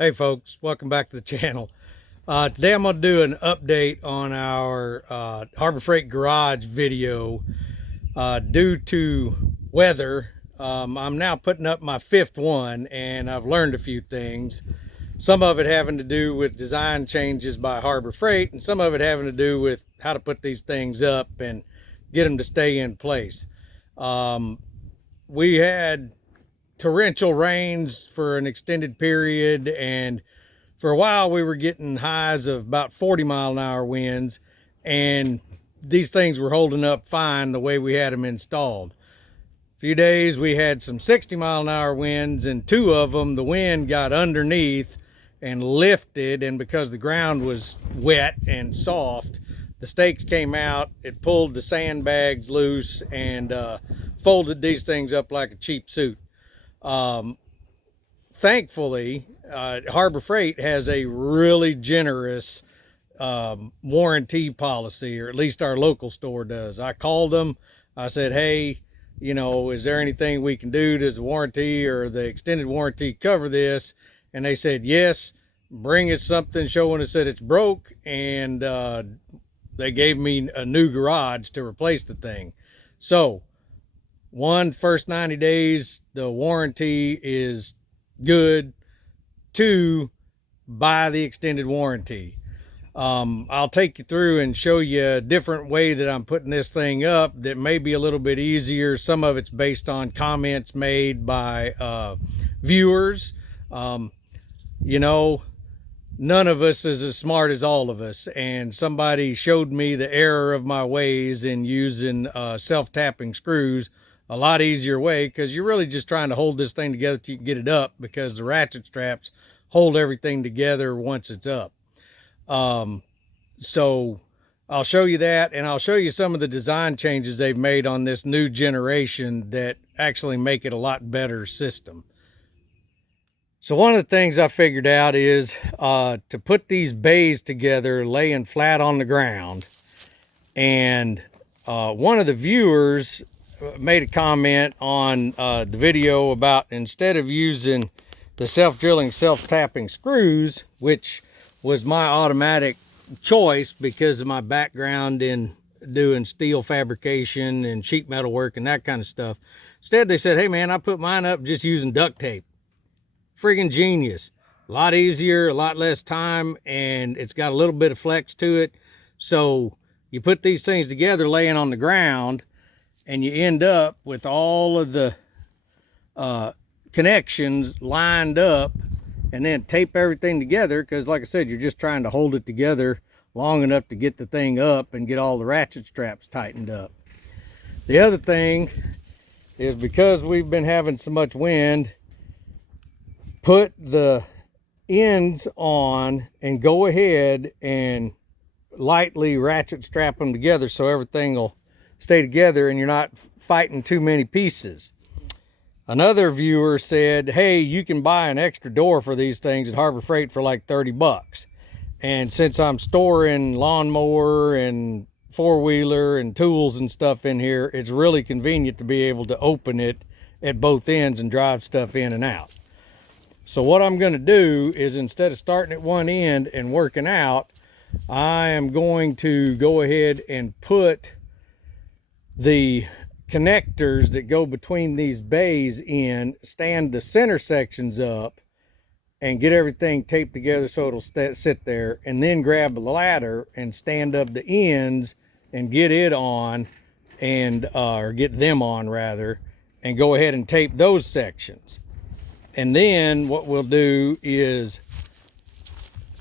Hey folks, welcome back to the channel. Today I'm going to do an update on our Harbor Freight garage video. Due to weather, I'm now putting up my fifth one, and I've learned a few things. Some of it having to do with design changes by Harbor Freight, and some of it having to do with how to put these things up and get them to stay in place. We had torrential rains for an extended period, and for a while we were getting highs of about 40-mile-an-hour winds, and these things were holding up fine the way we had them installed. A few days we had some 60-mile-an-hour winds, and two of them the wind got underneath and lifted, and because the ground was wet and soft, the stakes came out, it pulled the sandbags loose, and folded these things up like a cheap suit. Thankfully, Harbor Freight has a really generous warranty policy, or at least our local store does. I called them. I said, hey, you know, is there anything we can do? Does the warranty or the extended warranty cover this? And they said, yes, bring us something showing us that it's broke. And they gave me a new garage to replace the thing. So, first 90 days, the warranty is good. Two, buy the extended warranty. I'll take you through and show you a different way that I'm putting this thing up that may be a little bit easier. Some of it's based on comments made by viewers. You know, none of us is as smart as all of us, and somebody showed me the error of my ways in using self-tapping screws. A lot easier way, because you're really just trying to hold this thing together till you can get it up, because the ratchet straps hold everything together once it's up. So I'll show you that, and I'll show you some of the design changes they've made on this new generation that actually make it a lot better system. So one of the things I figured out is to put these bays together laying flat on the ground. And one of the viewers made a comment on the video about, instead of using the self-drilling, self-tapping screws, which was my automatic choice because of my background in doing steel fabrication and sheet metal work and that kind of stuff. Instead, they said, hey man, I put mine up just using duct tape. Friggin' genius. A lot easier, a lot less time, and it's got a little bit of flex to it. So you put these things together laying on the ground, and you end up with all of the connections lined up, and then tape everything together, because like I said, you're just trying to hold it together long enough to get the thing up and get all the ratchet straps tightened up. The other thing is, because we've been having so much wind, put the ends on and go ahead and lightly ratchet strap them together so everything will stay together and you're not fighting too many pieces. Another viewer said, hey, you can buy an extra door for these things at Harbor Freight for like 30 bucks. And since I'm storing lawnmower and four-wheeler and tools and stuff in here, it's really convenient to be able to open it at both ends and drive stuff in and out. So what I'm going to do is, instead of starting at one end and working out, I am going to go ahead and put the connectors that go between these bays in, stand the center sections up, and get everything taped together so it'll sit there, and then grab a ladder and stand up the ends and get it on, and or get them on rather, and go ahead and tape those sections. And then what we'll do is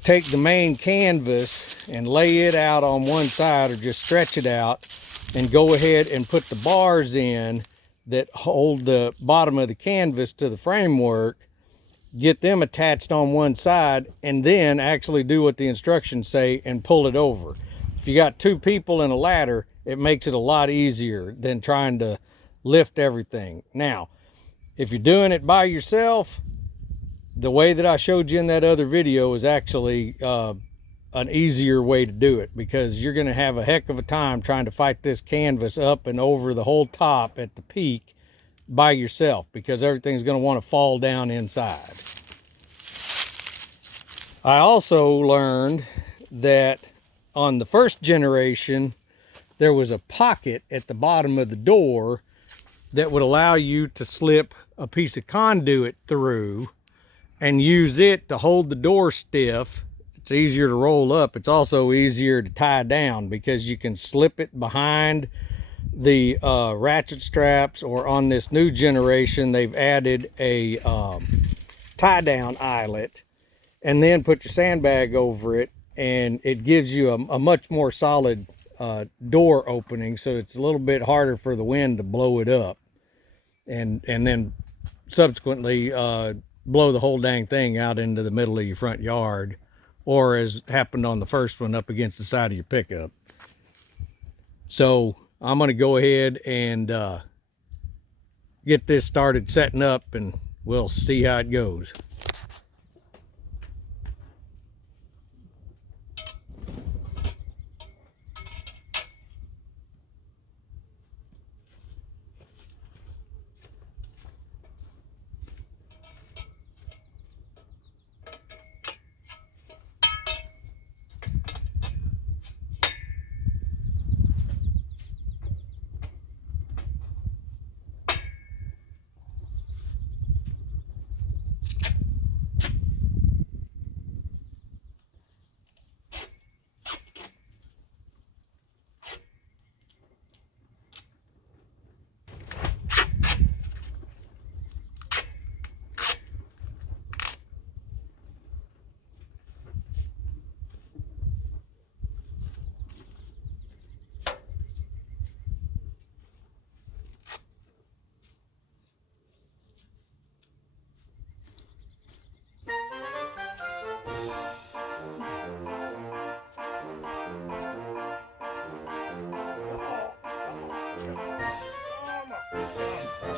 take the main canvas and lay it out on one side, or just stretch it out, and go ahead and put the bars in that hold the bottom of the canvas to the framework, get them attached on one side, and then actually do what the instructions say and pull it over. If you got two people and a ladder, it makes it a lot easier than trying to lift everything. Now, if you're doing it by yourself, the way that I showed you in that other video is actually an easier way to do it, because you're going to have a heck of a time trying to fight this canvas up and over the whole top at the peak by yourself, because everything's going to want to fall down inside. I also learned that on the first generation, there was a pocket at the bottom of the door that would allow you to slip a piece of conduit through and use it to hold the door stiff. It's easier to roll up. It's also easier to tie down because you can slip it behind the ratchet straps, or on this new generation, they've added a tie down eyelet, and then put your sandbag over it, and it gives you a much more solid door opening, so it's a little bit harder for the wind to blow it up, and then subsequently blow the whole dang thing out into the middle of your front yard, or as happened on the first one, up against the side of your pickup. So I'm going to go ahead and get this started setting up, and we'll see how it goes.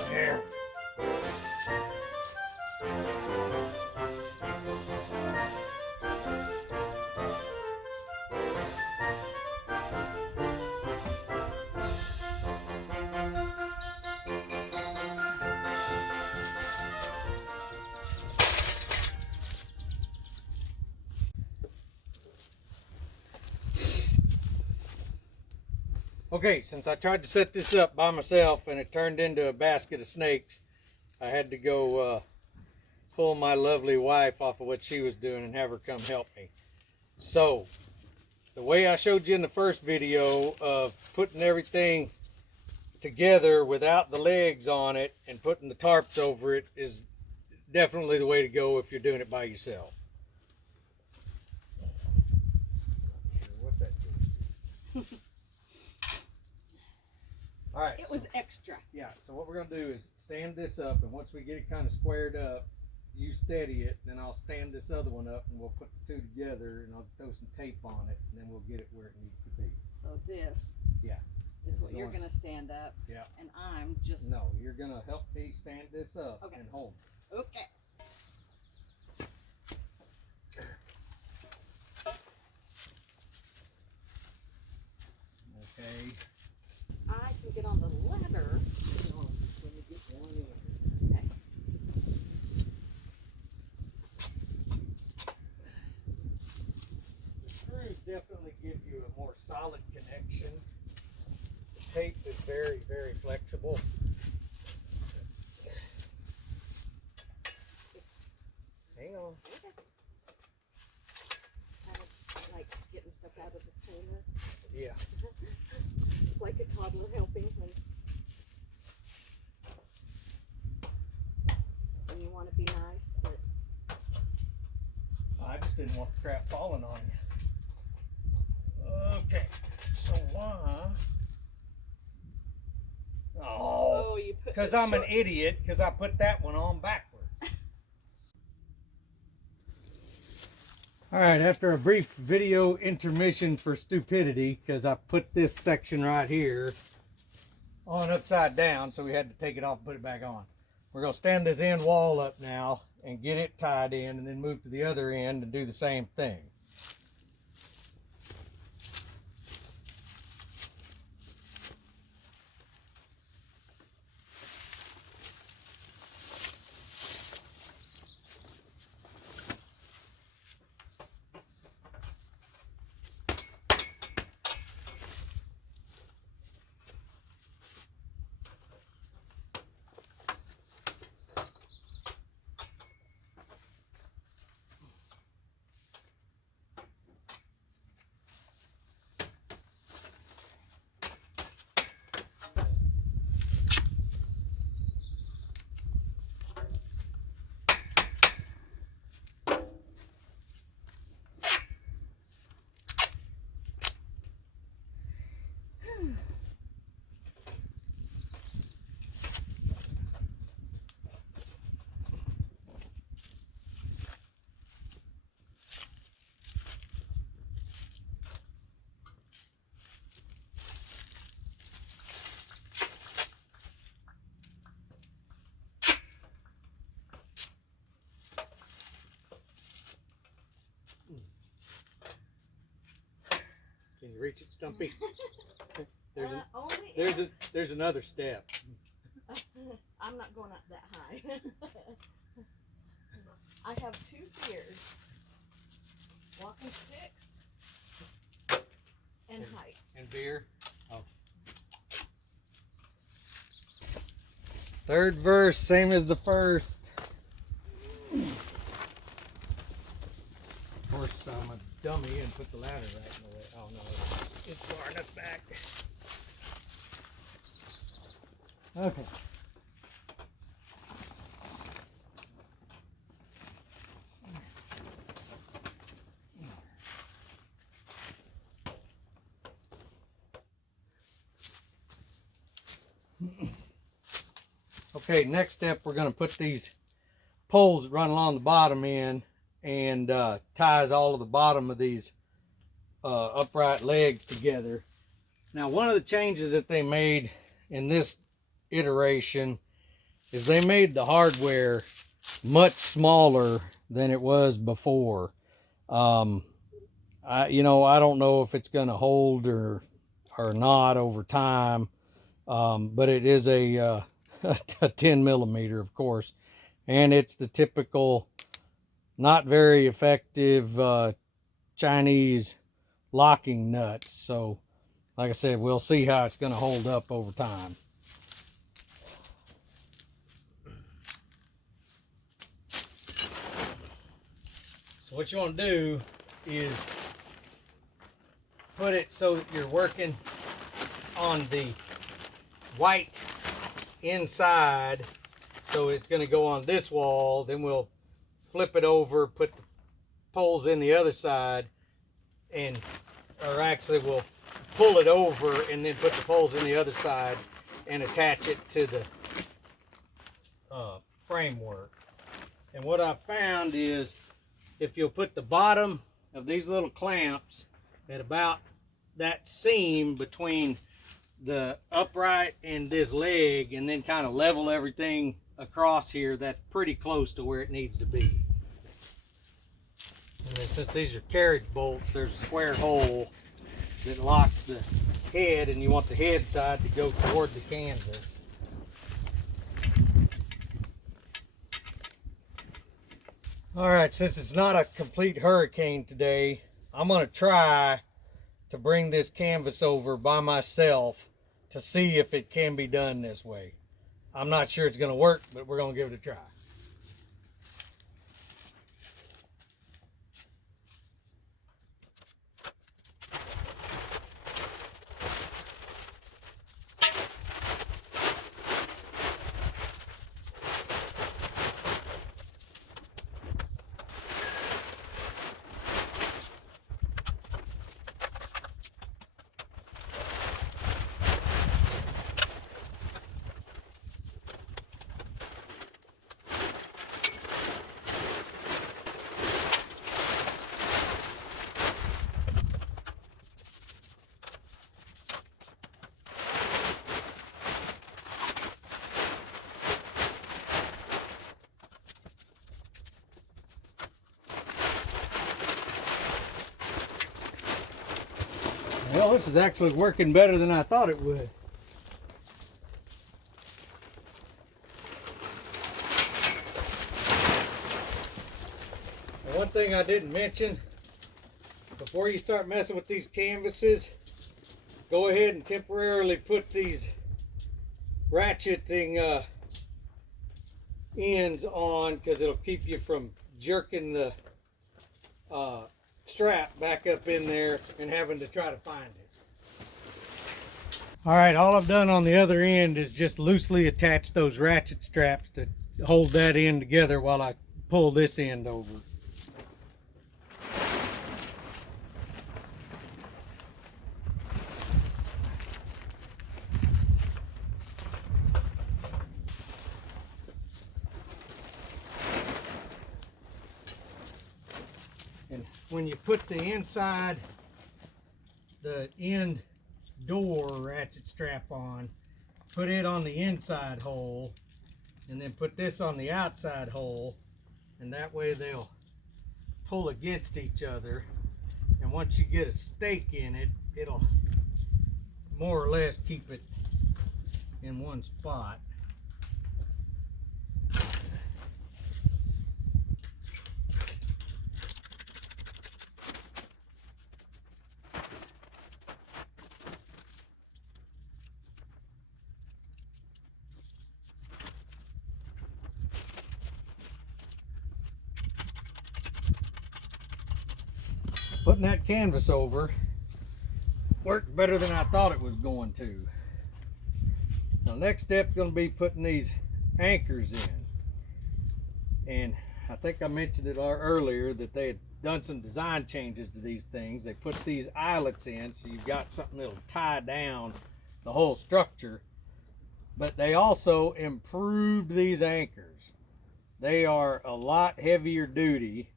There. Okay, since I tried to set this up by myself and it turned into a basket of snakes, I had to go pull my lovely wife off of what she was doing and have her come help me. So, the way I showed you in the first video of putting everything together without the legs on it and putting the tarps over it is definitely the way to go if you're doing it by yourself. All right. It was extra. Yeah, so what we're going to do is stand this up, and once we get it kind of squared up, you steady it, then I'll stand this other one up, and we'll put the two together, and I'll throw some tape on it, and then we'll get it where it needs to be. So this is what you're going to stand up, and I'm just... No, you're going to help me stand this up and hold it. Okay. Okay. I can get on the ladder. Let me get one in. Okay. The screws definitely give you a more solid connection. The tape is very, very flexible. Hang on. Okay. Kind of like getting stuff out of the trailer. Yeah. It's like a toddler helping when you want to be nice, but I just didn't want the crap falling on you. Okay, so why? Oh, you put because I'm an idiot, because I put that one on backwards. All right, after a brief video intermission for stupidity, because I put this section right here on upside down, so we had to take it off and put it back on. We're going to stand this end wall up now and get it tied in, and then move to the other end and do the same thing. Can you reach it, Stumpy? Only There's another step. I'm not going up that high. I have 2 fears. Walking sticks and heights. And beer. Oh. Third verse, same as the first. Of course, I'm a dummy and put the ladder right in the way. Oh no, it's far enough back. Okay. Okay, next step, we're going to put these poles that run along the bottom in and ties all of the bottom of these upright legs together. Now, one of the changes that they made in this iteration is they made the hardware much smaller than it was before. I don't know if it's going to hold or not over time, but it is a 10 millimeter, of course, and it's the typical not very effective Chinese locking nuts. So like I said, we'll see how it's going to hold up over time. So what you want to do is put it so that you're working on the white inside. So it's going to go on this wall, then we'll flip it over, put the poles in the other side, or actually we'll pull it over and then put the poles in the other side and attach it to the framework. And what I've found is if you'll put the bottom of these little clamps at about that seam between the upright and this leg, and then kind of level everything across here, that's pretty close to where it needs to be. And then since these are carriage bolts, there's a square hole that locks the head, and you want the head side to go toward the canvas. All right, since it's not a complete hurricane today, I'm going to try to bring this canvas over by myself to see if it can be done this way. I'm not sure it's going to work, but we're going to give it a try. Well, this is actually working better than I thought it would. And one thing I didn't mention, before you start messing with these canvases, go ahead and temporarily put these ratcheting ends on, because it'll keep you from jerking the strap back up in there and having to try to find it. All right, all I've done on the other end is just loosely attach those ratchet straps to hold that end together while I pull this end over. And when you put the inside, the end door ratchet strap on, put it on the inside hole, and then put this on the outside hole, and that way they'll pull against each other. And once you get a stake in it, it'll more or less keep it in one spot. Putting that canvas over worked better than I thought it was going to. Now, next step is going to be putting these anchors in. And I think I mentioned it earlier that they had done some design changes to these things. They put these eyelets in so you've got something that'll tie down the whole structure. But they also improved these anchors. They are a lot heavier duty,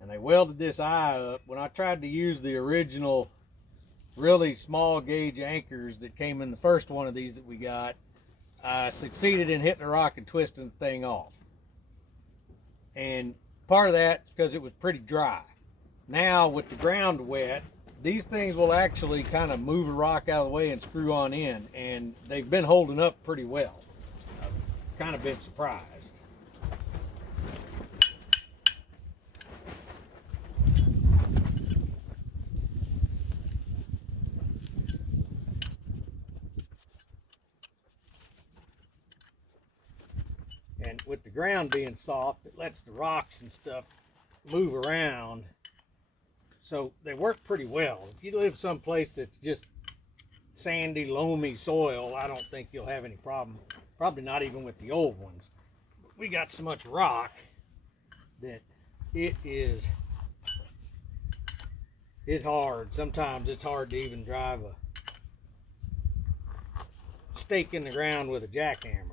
and they welded this eye up. When I tried to use the original really small gauge anchors that came in the first one of these that we got, I succeeded in hitting a rock and twisting the thing off. And part of that is because it was pretty dry. Now with the ground wet, these things will actually kind of move a rock out of the way and screw on in, and they've been holding up pretty well. I've kind of been surprised. And with the ground being soft, it lets the rocks and stuff move around. So they work pretty well. If you live someplace that's just sandy, loamy soil, I don't think you'll have any problem. Probably not even with the old ones. We got so much rock that it's hard. Sometimes it's hard to even drive a stake in the ground with a jackhammer.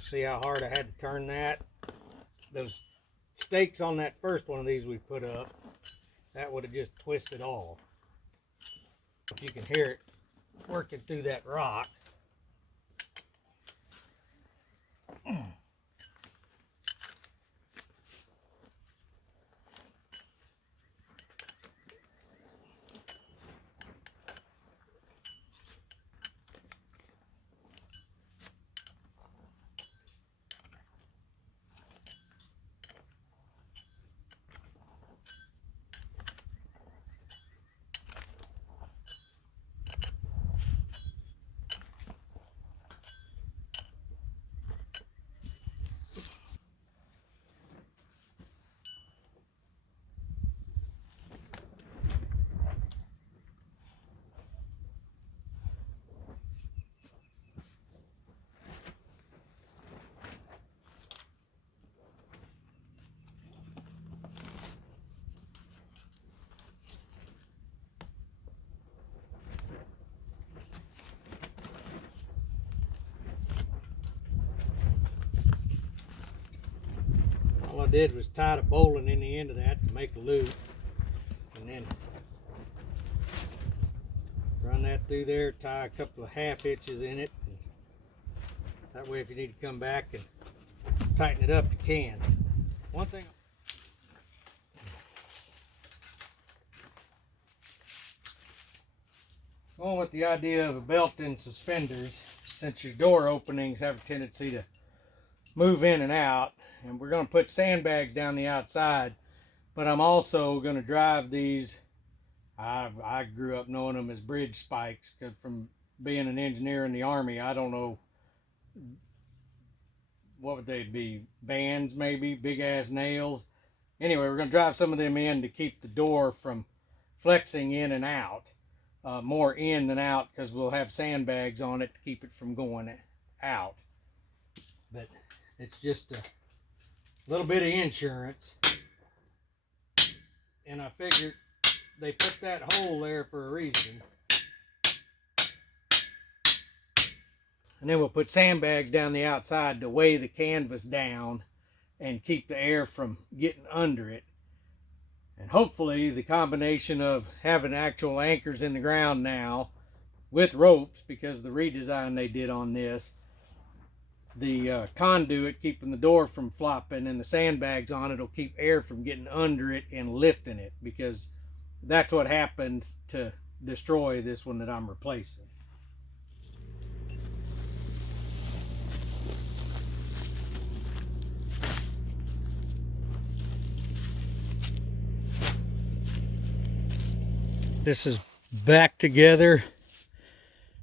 See how hard I had to turn that? Those stakes on that first one of these we put up, that would have just twisted off. You can hear it working through that rock. All I did was tie the bowline in the end of that to make a loop, and then run that through there, tie a couple of half hitches in it. That way if you need to come back and tighten it up, you can. One thing, going with the idea of a belt-in suspenders, since your door openings have a tendency to move in and out, and we're going to put sandbags down the outside, but I'm also going to drive these, I grew up knowing them as bridge spikes, because from being an engineer in the Army, I don't know, what would they be, bands maybe, big ass nails. Anyway, we're going to drive some of them in to keep the door from flexing in and out, more in than out, because we'll have sandbags on it to keep it from going out. But it's just a little bit of insurance, and I figured they put that hole there for a reason. And then we'll put sandbags down the outside to weigh the canvas down and keep the air from getting under it. And hopefully the combination of having actual anchors in the ground now with ropes, because the redesign they did on this, the conduit keeping the door from flopping and the sandbags on it will keep air from getting under it and lifting it, because that's what happened to destroy this one that I'm replacing. This is back together,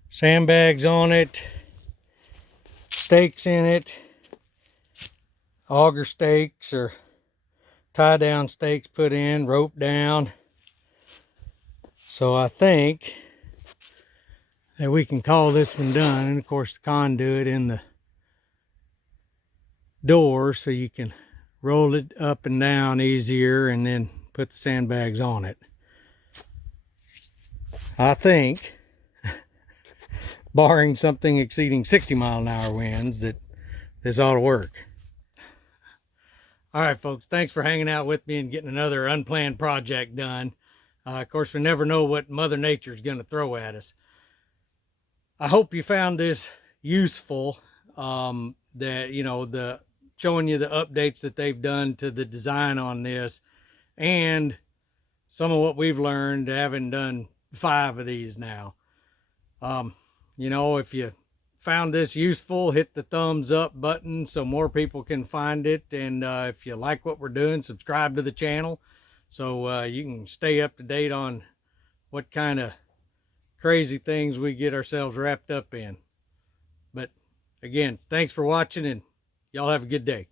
sandbags on it, stakes in it, auger stakes or tie down stakes put in, rope down. So I think that we can call this one done. And of course the conduit in the door so you can roll it up and down easier and then put the sandbags on it. I think, barring something exceeding 60-mile-an-hour winds, that this ought to work. All right, folks, thanks for hanging out with me and getting another unplanned project done. Of course, we never know what Mother Nature is going to throw at us. I hope you found this useful, that, you know, the showing you the updates that they've done to the design on this, and some of what we've learned having done 5 of these now. You know, if you found this useful, hit the thumbs up button so more people can find it. And if you like what we're doing, subscribe to the channel so you can stay up to date on what kind of crazy things we get ourselves wrapped up in. But again, thanks for watching, and y'all have a good day.